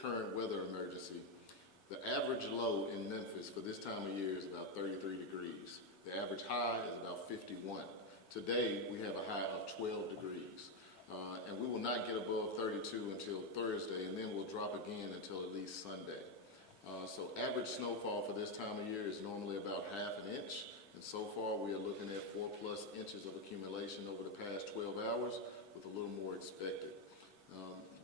current weather emergency, the average low in Memphis for this time of year is about 33 degrees. The average high is about 51. Today, we have a high of 12 degrees. And we will not get above 32 until Thursday, and then we'll drop again until at least Sunday. So average snowfall for this time of year is normally about half an inch. And so far, we are looking at 4+ inches of accumulation over the past 12 hours, with a little more expected.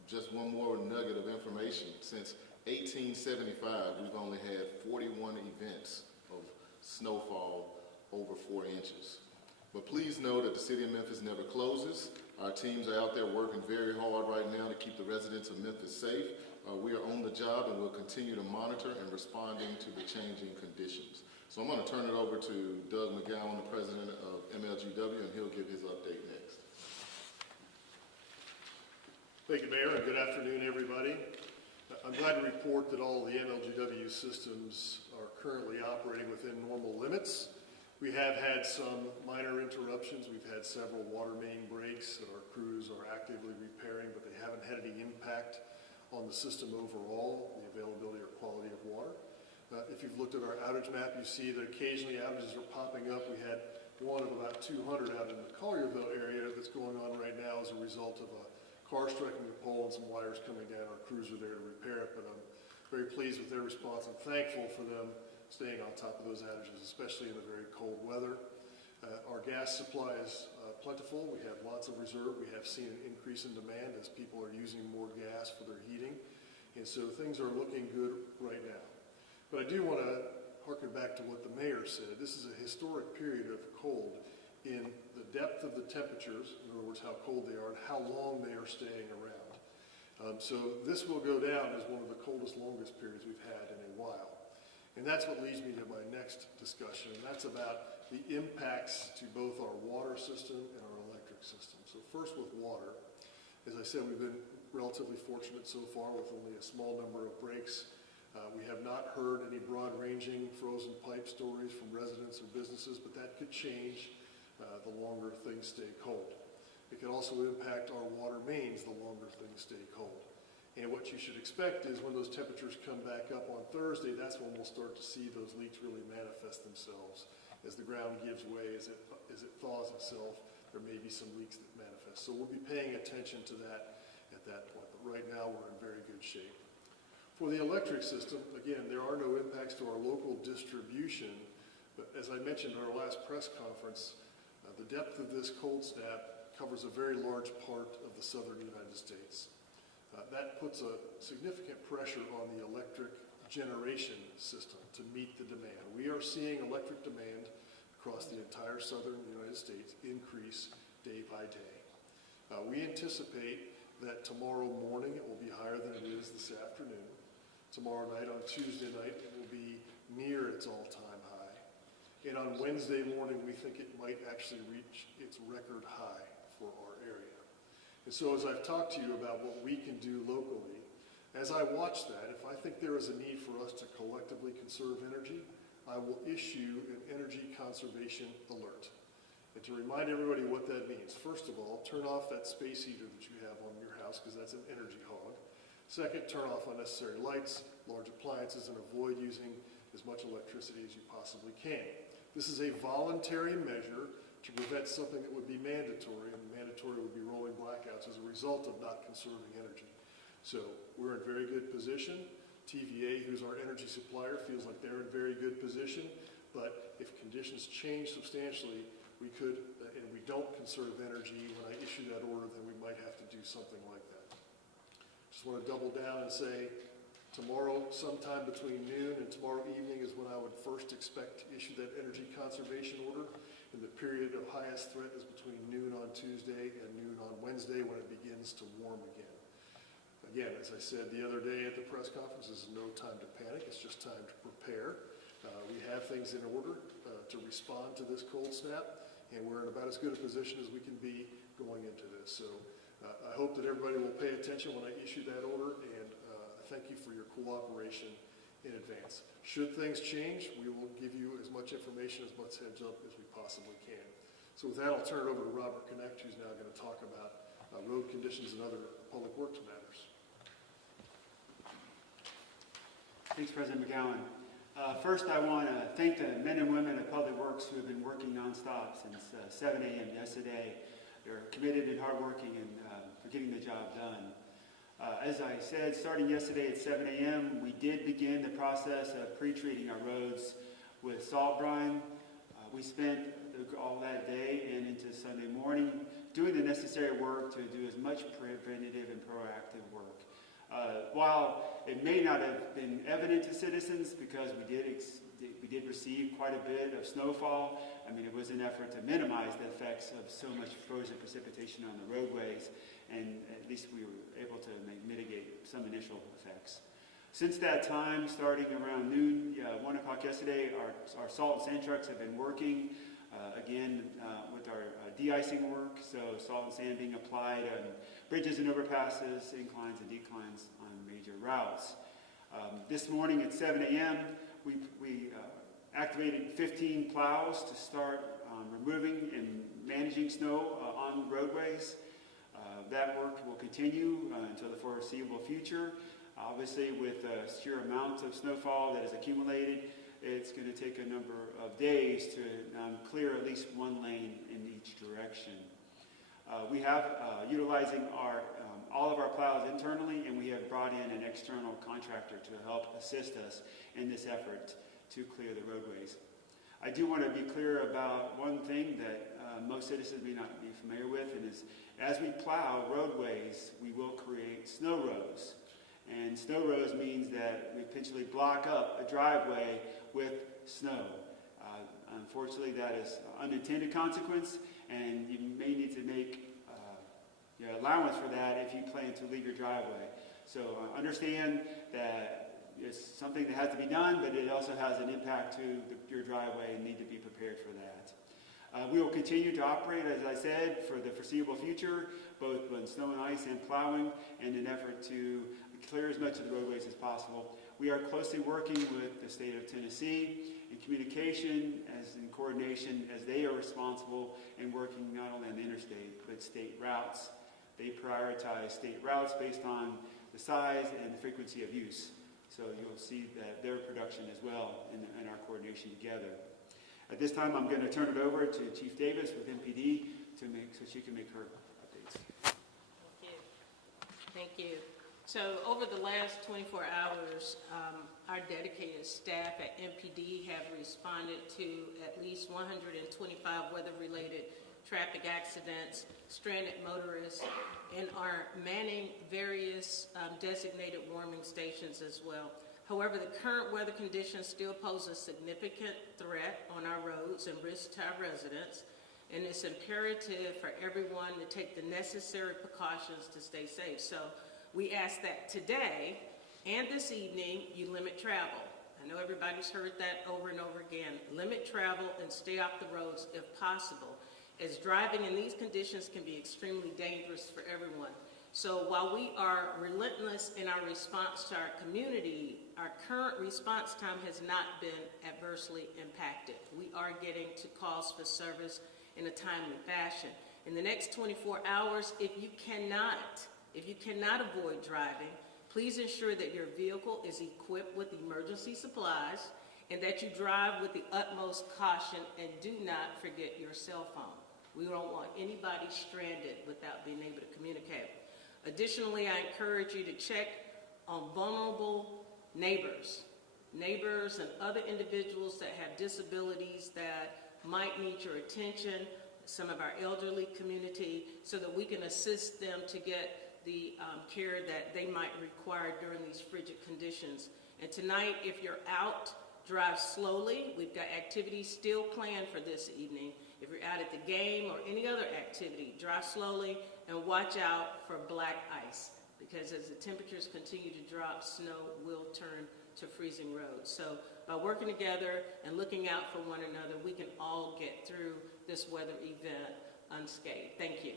Just one more nugget of information. Since 1875, we've only had 41 events of snowfall over 4 inches. But please know that the city of Memphis never closes. Our teams are out there working very hard right now to keep the residents of Memphis safe. We are on the job, and we'll continue to monitor and responding to the changing conditions. So I'm going to turn it over to Doug McGowan, the president of MLGW, and he'll give his update next. Thank you, Mayor, and good afternoon, everybody. I'm glad to report that all the MLGW systems are currently operating within normal limits. We have had some minor interruptions. We've had several water main breaks that our crews are actively repairing, but they haven't had any impact on the system overall, the availability or quality of water. If you've looked at our outage map, you see that occasionally outages are popping up. We had one of about 200 out in the Collierville area that's going on right now as a result of a car striking a pole and some wires coming down. Our crews are there to repair it, but I'm very pleased with their response. I'm thankful for them staying on top of those outages, especially in the very cold weather. Our gas supply is plentiful. We have lots of reserve. We have seen an increase in demand as people are using more gas for their heating. And so things are looking good right now. But I do want to harken back to what the mayor said. This is a historic period of cold in the depth of the temperatures, in other words, how cold they are and how long they are staying around. So this will go down as one of the coldest, longest periods we've had in a while. And that's what leads me to my next discussion, and that's about the impacts to both our water system and our electric system. So first with water, as I said, we've been relatively fortunate so far with only a small number of breaks. We have not heard any broad-ranging frozen pipe stories from residents or businesses, but that could change the longer things stay cold. It could also impact our water mains the longer things stay cold. And what you should expect is when those temperatures come back up on Thursday, that's when we'll start to see those leaks really manifest themselves. As the ground gives way, as it thaws itself, there may be some leaks that manifest. So we'll be paying attention to that at that point. But right now, we're in very good shape. For the electric system, again, there are no impacts to our local distribution, but as I mentioned in our last press conference, the depth of this cold snap covers a very large part of the southern United States. That puts a significant pressure on the electric generation system to meet the demand. We are seeing electric demand across the entire southern United States increase day by day. We anticipate that tomorrow morning it will be higher than it is this afternoon. Tomorrow night, on Tuesday night, it will be near its all-time high. And on Wednesday morning, we think it might actually reach its record high for our area. And so as I've talked to you about what we can do locally, as I watch that, if I think there is a need for us to collectively conserve energy, I will issue an energy conservation alert. And to remind everybody what that means, first of all, turn off that space heater that you have on your house because that's an energy hog. Second, turn off unnecessary lights, large appliances, and avoid using as much electricity as you possibly can. This is a voluntary measure to prevent something that would be mandatory, and mandatory would be rolling blackouts as a result of not conserving energy. So we're in very good position. TVA, who's our energy supplier, feels like they're in very good position, but if conditions change substantially, we could, and we don't conserve energy when I issue that order, then we might have to do something like that. Just want to double down and say tomorrow, sometime between noon and tomorrow evening is when I would first expect to issue that energy conservation order. And the period of highest threat is between noon on Tuesday and noon on Wednesday when it begins to warm again. Again, as I said the other day at the press conference, this is no time to panic. It's just time to prepare. We have things in order to respond to this cold snap, and we're in about as good a position as we can be going into this. So I hope that everybody will pay attention when I issue that order, and thank you for your cooperation in advance. Should things change, we will give you as much information, as much heads up as we possibly can. So with that, I'll turn it over to Robert Connect, who's now going to talk about road conditions and other public works matters. Thanks, President McGowan. First, I want to thank the men and women of Public Works who have been working nonstop since 7 a.m. yesterday. They're committed and hardworking and for getting the job done. As I said, starting yesterday at 7 a.m., we did begin the process of pre-treating our roads with salt brine. We spent all that day and into Sunday morning doing the necessary work to do as much preventative and proactive work. While it may not have been evident to citizens because we did receive quite a bit of snowfall, I mean, it was an effort to minimize the effects of so much frozen precipitation on the roadways, and at least we were able to mitigate some initial effects. Since that time, starting around noon, 1 o'clock yesterday, our salt and sand trucks have been working again with our de-icing work, so salt and sand being applied on bridges and overpasses, inclines and declines on major routes. This morning at 7 a.m., we activated 15 plows to start removing and managing snow on roadways. That work will continue until the foreseeable future. Obviously, with the sheer amount of snowfall that has accumulated, it's going to take a number of days to clear at least one lane in each direction. We have utilizing all of our plows internally, and we have brought in an external contractor to help assist us in this effort to clear the roadways. I do want to be clear about one thing that most citizens may not be familiar with, and is as we plow roadways, we will create snow rows. And snow rows means that we potentially block up a driveway with snow. Unfortunately, that is an unintended consequence, and you may need to make your allowance for that if you plan to leave your driveway. So understand that it's something that has to be done, but it also has an impact to your driveway and need to be prepared for that. We will continue to operate, as I said, for the foreseeable future, both on snow and ice and plowing, in an effort to clear as much of the roadways as possible. We are closely working with the state of Tennessee in communication, as in coordination, as they are responsible and working not only on the interstate, but state routes. They prioritize state routes based on the size and the frequency of use. So you'll see that their production as well in our coordination together. At this time, I'm going to turn it over to Chief Davis with MPD so she can make her updates. Thank you. So over the last 24 hours, our dedicated staff at MPD have responded to at least 125 weather-related traffic accidents, stranded motorists, and are manning various designated warming stations as well. However, the current weather conditions still pose a significant threat on our roads and risk to our residents, and it's imperative for everyone to take the necessary precautions to stay safe. So we ask that today and this evening you limit travel. I know everybody's heard that over and over again. Limit travel and stay off the roads if possible, as driving in these conditions can be extremely dangerous for everyone. So while we are relentless in our response to our community, our current response time has not been adversely impacted. We are getting to calls for service in a timely fashion. In the next 24 hours, if you cannot avoid driving, please ensure that your vehicle is equipped with emergency supplies and that you drive with the utmost caution, and do not forget your cell phone. We don't want anybody stranded without being able to communicate. Additionally, I encourage you to check on vulnerable neighbors and other individuals that have disabilities that might need your attention, some of our elderly community, so that we can assist them to get the care that they might require during these frigid conditions. And tonight, if you're out, drive slowly. We've got activities still planned for this evening. If you're out at the game or any other activity, drive slowly and watch out for black ice, because as the temperatures continue to drop, snow will turn to freezing roads. So by working together and looking out for one another, we can all get through this weather event unscathed. Thank you.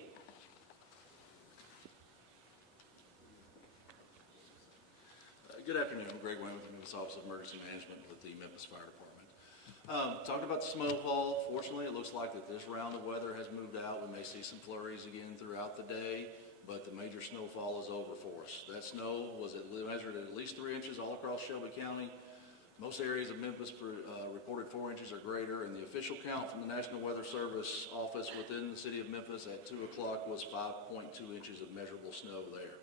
Good afternoon. I'm Greg Wayne with the Memphis Office of Emergency Management with the Memphis Fire Department. Talking about the snowfall, fortunately it looks like that this round of weather has moved out. We may see some flurries again throughout the day, but the major snowfall is over for us. That snow was measured at least 3 inches all across Shelby County. Most areas of Memphis reported 4 inches or greater, and the official count from the National Weather Service office within the city of Memphis at 2 o'clock was 5.2 inches of measurable snow there.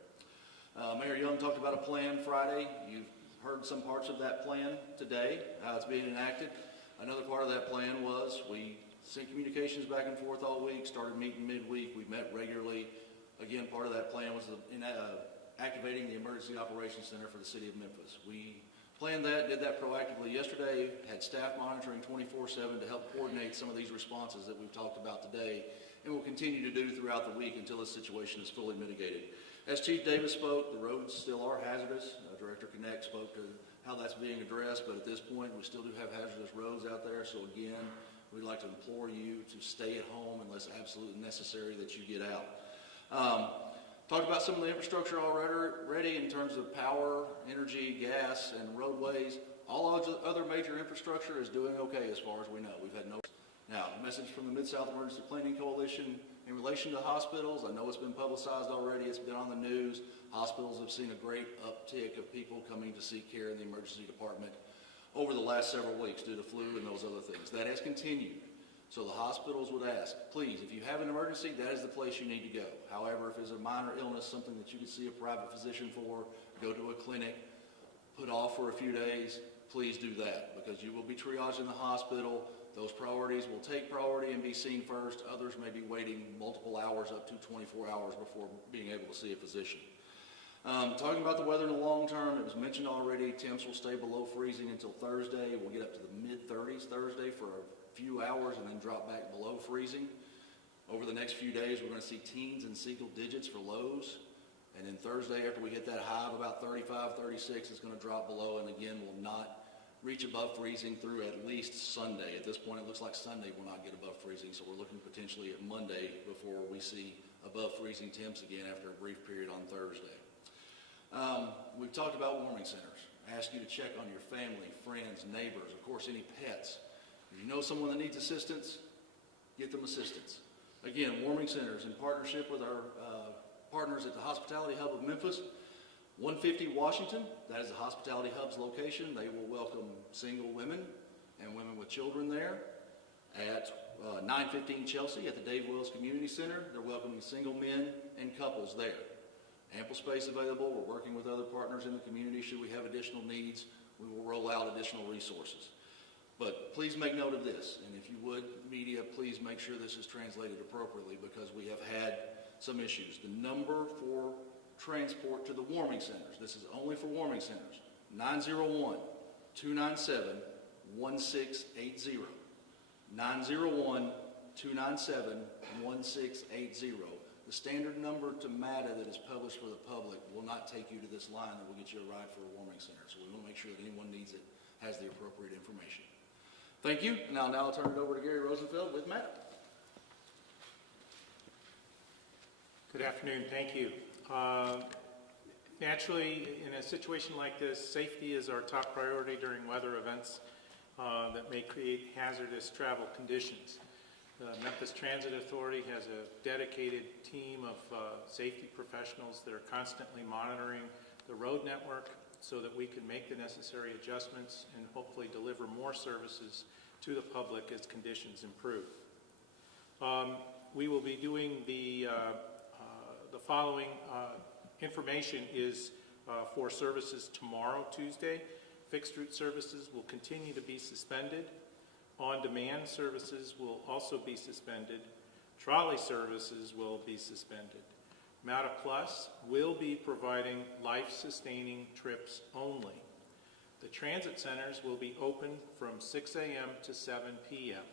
Mayor Young talked about a plan Friday. You've heard some parts of that plan today, how it's being enacted. Another part of that plan was we sent communications back and forth all week, started meeting midweek. We met regularly. Again, part of that plan was activating the Emergency Operations Center for the city of Memphis. We planned that, did that proactively yesterday, had staff monitoring 24/7 to help coordinate some of these responses that we've talked about today, and will continue to do throughout the week until the situation is fully mitigated. As Chief Davis spoke, the roads still are hazardous. Director Connect spoke to how that's being addressed, but at this point, we still do have hazardous roads out there. So again, we'd like to implore you to stay at home unless absolutely necessary that you get out. Talked about some of the infrastructure already in terms of power, energy, gas, and roadways. All other major infrastructure is doing okay as far as we know. We've had no. Now, a message from the Mid-South Emergency Planning Coalition in relation to hospitals. I know it's been publicized already. It's been on the news. Hospitals have seen a great uptick of people coming to seek care in the emergency department over the last several weeks due to flu and those other things. That has continued. So the hospitals would ask, please, if you have an emergency, that is the place you need to go. However, if it's a minor illness, something that you can see a private physician for, go to a clinic, put off for a few days, please do that, because you will be triaged in the hospital. Those priorities will take priority and be seen first. Others may be waiting multiple hours, up to 24 hours before being able to see a physician. Talking about the weather in the long term, it was mentioned already, temps will stay below freezing until Thursday. We'll get up to the mid-30s Thursday for a few hours and then drop back below freezing. Over the next few days, we're going to see teens and single digits for lows. And then Thursday, after we hit that high of about 35, 36, it's going to drop below and again will not reach above freezing through at least Sunday. At this point, it looks like Sunday will not get above freezing, so we're looking potentially at Monday before we see above freezing temps again after a brief period on Thursday. We've talked about warming centers. I ask you to check on your family, friends, neighbors, of course, any pets. If you know someone that needs assistance, get them assistance. Again, warming centers in partnership with our partners at the Hospitality Hub of Memphis. 150 Washington, that is the Hospitality Hub's location. They will welcome single women and women with children there. At 915 Chelsea at the Dave Wells Community Center, they're welcoming single men and couples there. Ample space available. We're working with other partners in the community. Should we have additional needs, we will roll out additional resources. But please make note of this, and if you would, media, please make sure this is translated appropriately because we have had some issues. The number for transport to the warming centers, this is only for warming centers, 901-297-1680. 901-297-1680. The standard number to MATA that is published for the public will not take you to this line that will get you a ride for a warming center. So we want to make sure that anyone needs it has the appropriate information. Thank you. Now I'll turn it over to Gary Rosenfeld with MATA. Good afternoon. Thank you. Naturally, in a situation like this, safety is our top priority during weather events that may create hazardous travel conditions. The Memphis Transit Authority has a dedicated team of safety professionals that are constantly monitoring the road network so that we can make the necessary adjustments and hopefully deliver more services to the public as conditions improve. We will be doing the following information is for services tomorrow, Tuesday. Fixed route services will continue to be suspended. On-demand services will also be suspended. Trolley services will be suspended. MATA Plus will be providing life-sustaining trips only. The transit centers will be open from 6 a.m. to 7 p.m.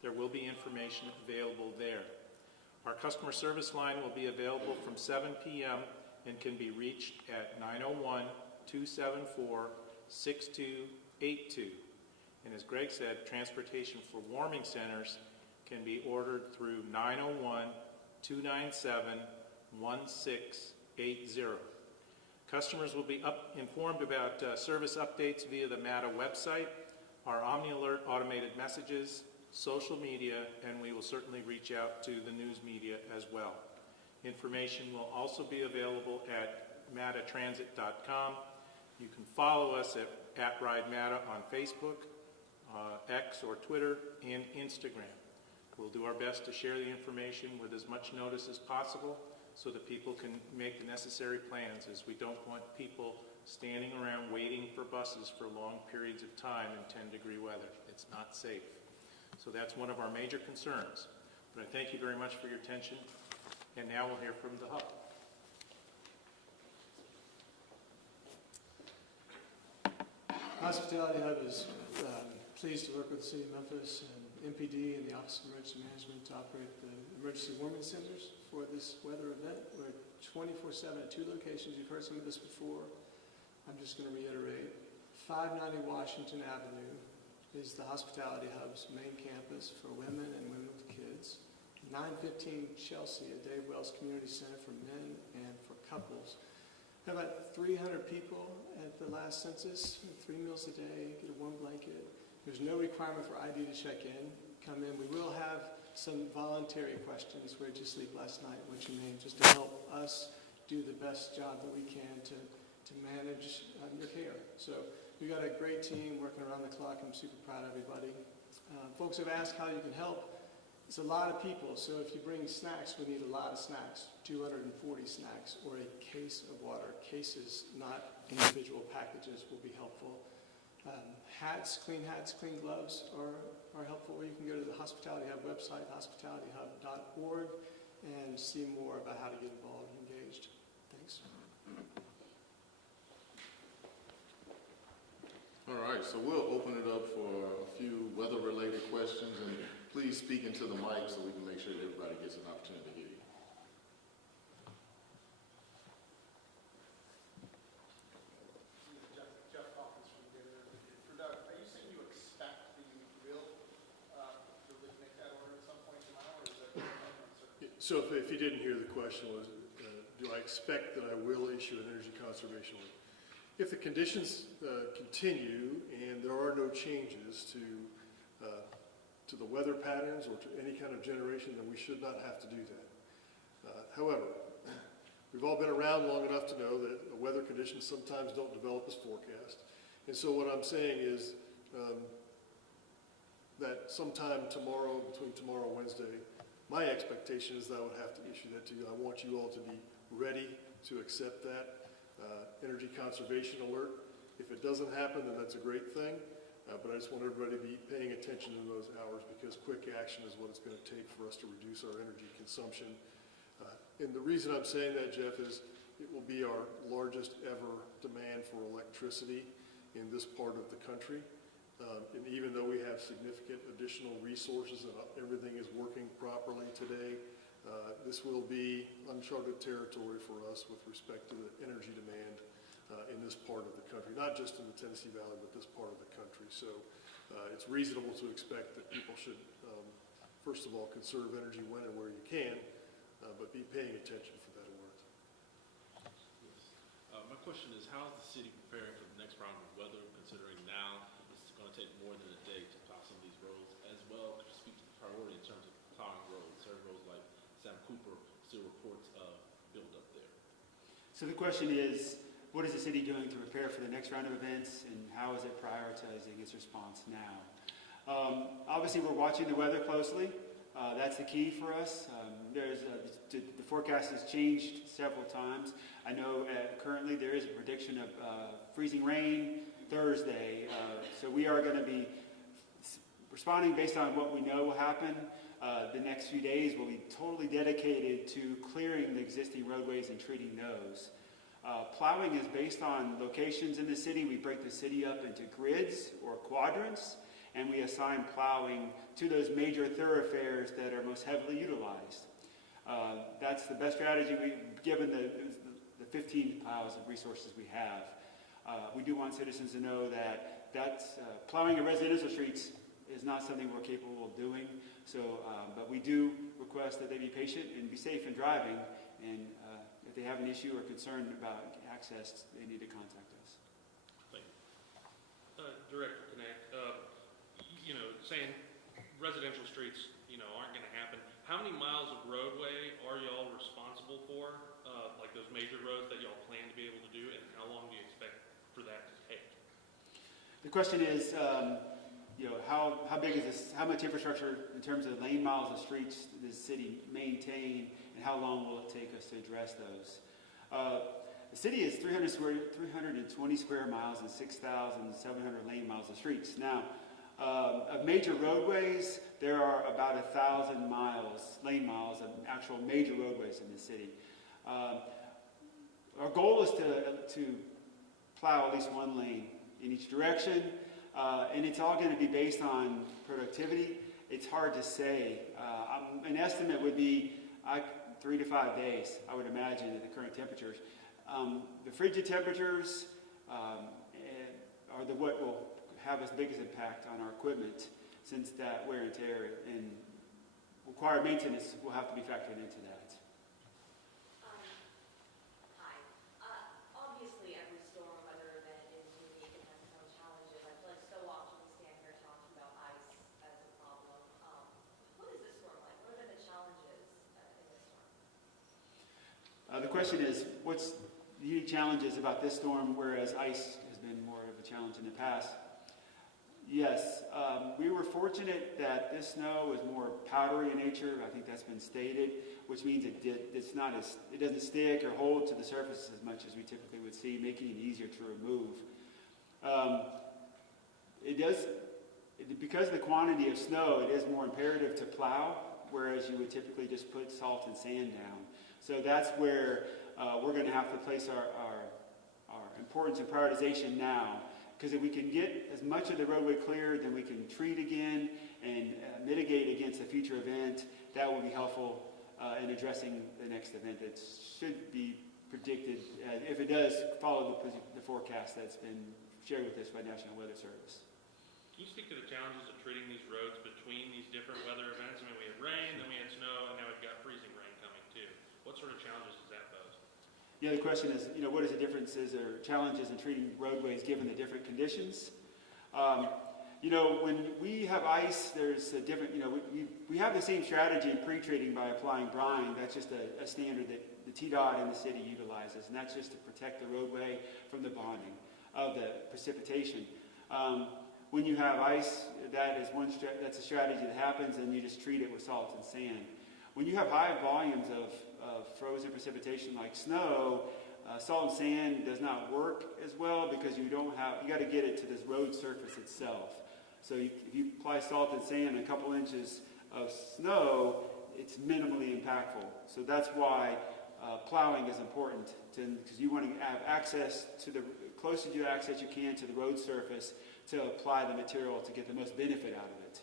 There will be information available there. Our customer service line will be available from 7 p.m. and can be reached at 901-274-6282. And as Greg said, transportation for warming centers can be ordered through 901-297-1680. Customers will be informed about service updates via the MATA website, our OmniAlert automated messages, social media, and we will certainly reach out to the news media as well. Information will also be available at mattatransit.com. You can follow us at Ride Matta on Facebook, X or Twitter, and Instagram. We'll do our best to share the information with as much notice as possible so that people can make the necessary plans, as we don't want people standing around waiting for buses for long periods of time in 10-degree weather. It's not safe. So that's one of our major concerns. But I thank you very much for your attention. And now we'll hear from the Hub. Hospitality Hub is pleased to work with the City of Memphis and MPD and the Office of Emergency Management to operate the emergency warming centers for this weather event. We're 24/7 at 2 locations. You've heard some of this before. I'm just going to reiterate. 590 Washington Avenue is the Hospitality Hub's main campus for women and women with kids. 915 Chelsea at Dave Wells Community Center for men and for couples. We have about 300 people at the last census, 3 meals a day, get a warm blanket. There's no requirement for ID to check in. Come in. We will have some voluntary questions. Where did you sleep last night? What's your name? Just to help us do the best job that we can to manage your care. So we've got a great team working around the clock. I'm super proud of everybody. Folks have asked how you can help. It's a lot of people, so if you bring snacks, we need a lot of snacks, 240 snacks, or a case of water. Cases, not individual packages, will be helpful. Hats, clean gloves are helpful. Or you can go to the Hospitality Hub website, hospitalityhub.org, and see more about how to get involved and engaged. Thanks. All right, so we'll open it up for a few weather-related questions, and please speak into the mic so we can make sure that everybody gets an opportunity to hear you. Jeff Hawkins from Gator. For Doug, are you saying you expect that you will make that order at some point tomorrow, or is that uncertain? So if you didn't hear the question was, do I expect that I will issue an energy conservation order? If the conditions continue and there are no changes to the weather patterns or to any kind of generation, then we should not have to do that. However, we've all been around long enough to know that weather conditions sometimes don't develop as forecast. And so what I'm saying is that sometime tomorrow, between tomorrow and Wednesday, my expectation is that I would have to issue that to you. I want you all to be ready to accept that energy conservation alert. If it doesn't happen, then that's a great thing. But I just want everybody to be paying attention to those hours, because quick action is what it's going to take for us to reduce our energy consumption. And the reason I'm saying that, Jeff, is it will be our largest ever demand for electricity in this part of the country. And even though we have significant additional resources and everything is working properly today, this will be uncharted territory for us with respect to the energy demand in this part of the country, not just in the Tennessee Valley, but this part of the country. So it's reasonable to expect that people should, first of all, conserve energy when and where you can, but be paying attention for that alert. Yes. My question is, how is the city preparing for the next round of weather, considering now it's going to take more than a day to plow some of these roads, as well? Could you speak to the priority in terms of plowing roads? Certain roads like Sam Cooper still reports of buildup there. So the question is, what is the city doing to prepare for the next round of events, and how is it prioritizing its response now? Obviously, we're watching the weather closely. That's the key for us. The forecast has changed several times. I know currently there is a prediction of freezing rain Thursday, so we are going to be responding based on what we know will happen. The next few days will be totally dedicated to clearing the existing roadways and treating those. Plowing is based on locations in the city. We break the city up into grids or quadrants, and we assign plowing to those major thoroughfares that are most heavily utilized. That's the best strategy given the 15 piles of resources we have. We do want citizens to know that plowing of residential streets is not something we're capable of doing. So, but we do request that they be patient and be safe in driving, and if they have an issue or concern about access, they need to contact us. Thank you. Director Connect, saying residential streets, aren't going to happen. how many miles of roadway are y'all responsible for, like those major roads that y'all plan to be able to do, and how long do you expect for that to take? The question is, how big is this, how much infrastructure in terms of lane miles of streets does the city maintain, and how long will it take us to address those? The city is 320 square miles and 6,700 lane miles of streets. Now, of major roadways, there are about 1,000 lane miles of actual major roadways in the city. Our goal is to plow at least one lane in each direction, and it's all going to be based on productivity. It's hard to say. An estimate would be 3 to 5 days, I would imagine, at the current temperatures. The frigid temperatures are what will have the biggest impact on our equipment, since that wear and tear and required maintenance will have to be factored into that. Hi. Obviously, every storm weather event is unique and has its own challenges. I feel like so often we stand here talking about ice as a problem. What is this storm like? What are the challenges in this storm? The question is, what's the unique challenges about this storm, whereas ice has been more of a challenge in the past? Yes, we were fortunate that this snow is more powdery in nature. I think that's been stated, which means it doesn't stick or hold to the surface as much as we typically would see, making it easier to remove. Because of the quantity of snow, it is more imperative to plow, whereas you would typically just put salt and sand down. So that's where we're going to have to place our importance and prioritization now. Because if we can get as much of the roadway cleared, then we can treat again and mitigate against a future event. That will be helpful in addressing the next event that should be predicted, if it does follow the forecast that's been shared with us by National Weather Service. Can you speak to the challenges of treating these roads between these different weather events? I mean, we had rain, then we had snow, and now we've got freezing rain coming too. What sort of challenges does that pose? Yeah, the question is, what is the differences or challenges in treating roadways given the different conditions? When we have ice, there's a different, we have the same strategy in pre-treating by applying brine. That's just a standard that the TDOT and the city utilizes, and that's just to protect the roadway from the bonding of the precipitation. When you have ice, that's a strategy that happens, and you just treat it with salt and sand. When you have high volumes of frozen precipitation like snow, salt and sand does not work as well because you got to get it to this road surface itself. So if you apply salt and sand and a couple inches of snow, it's minimally impactful. So that's why plowing is important, because you want to have access to the closest access you can to the road surface to apply the material to get the most benefit out of it.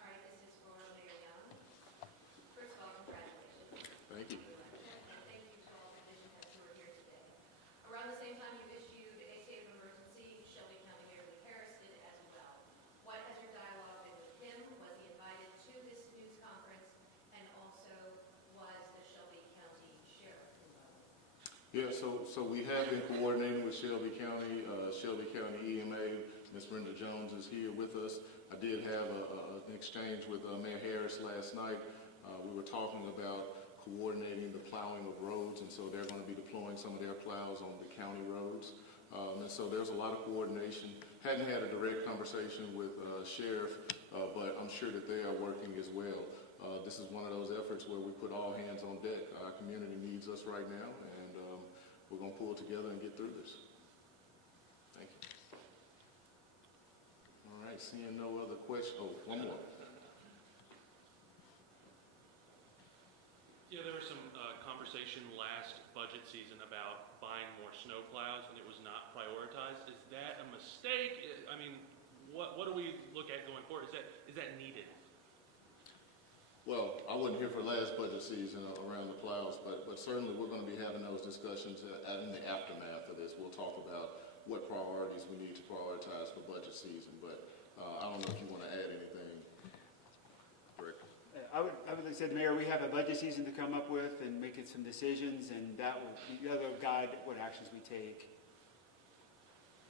All right, this is for Mayor Young. First of all, congratulations. Thank you. And thank you to all the division heads who are here today. Around the same time you issued a state of emergency, Shelby County Mayor Harris did as well. What has your dialogue been with him? Was he invited to this news conference? And also, was the Shelby County Sheriff involved? Yeah, so we have been coordinating with Shelby County EMA. Ms. Brenda Jones is here with us. I did have an exchange with Mayor Harris last night. We were talking about coordinating the plowing of roads, and so they're going to be deploying some of their plows on the county roads. And so there's a lot of coordination. Hadn't had a direct conversation with Sheriff, but I'm sure that they are working as well. This is one of those efforts where we put all hands on deck. Our community needs us right now, and we're going to pull together and get through this. Thank you. All right, seeing no other questions. Oh, one more. Yeah, there was some conversation last budget season about buying more snow plows, and it was not prioritized. Is that a mistake? I mean, what do we look at going forward? Is that needed? Well, I wasn't here for last budget season around the plows, but certainly we're going to be having those discussions in the aftermath of this. We'll talk about what priorities we need to prioritize for budget season, but I don't know if you want to add anything, Rick. I would like I said, Mayor, we have a budget season to come up with and making some decisions, and that will guide what actions we take.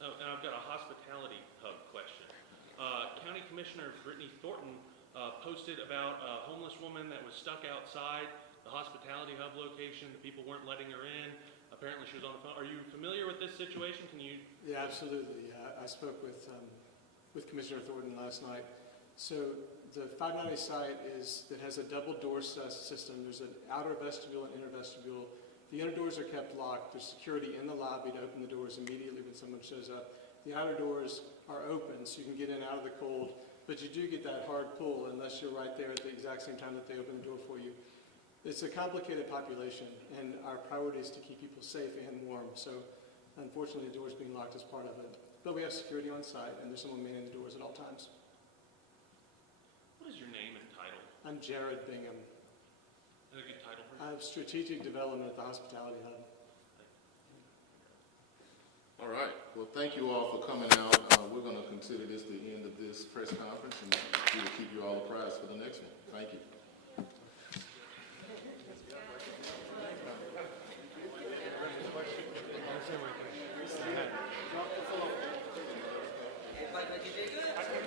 Oh, and I've got a hospitality hub question. County Commissioner Brittany Thornton posted about a homeless woman that was stuck outside the hospitality hub location. The people weren't letting her in. Apparently she was on the phone. Are you familiar with this situation? Can you? Yeah, absolutely. I spoke with Commissioner Thornton last night. So the 590 site that has a double door system. There's an outer vestibule and inner vestibule. The inner doors are kept locked. There's security in the lobby to open the doors immediately when someone shows up. The outer doors are open, so you can get in out of the cold, but you do get that hard pull unless you're right there at the exact same time that they open the door for you. It's a complicated population, and our priority is to keep people safe and warm. So unfortunately, the doors being locked is part of it. But we have security on site, and there's someone manning the doors at all times. What is your name and title? I'm Jared Bingham. And a good title for you? I have strategic development at the Hospitality Hub. All right. Well, thank you all for coming out. We're going to consider this the end of this press conference, and we will keep you all apprised for the next one. Thank you. Like you did good.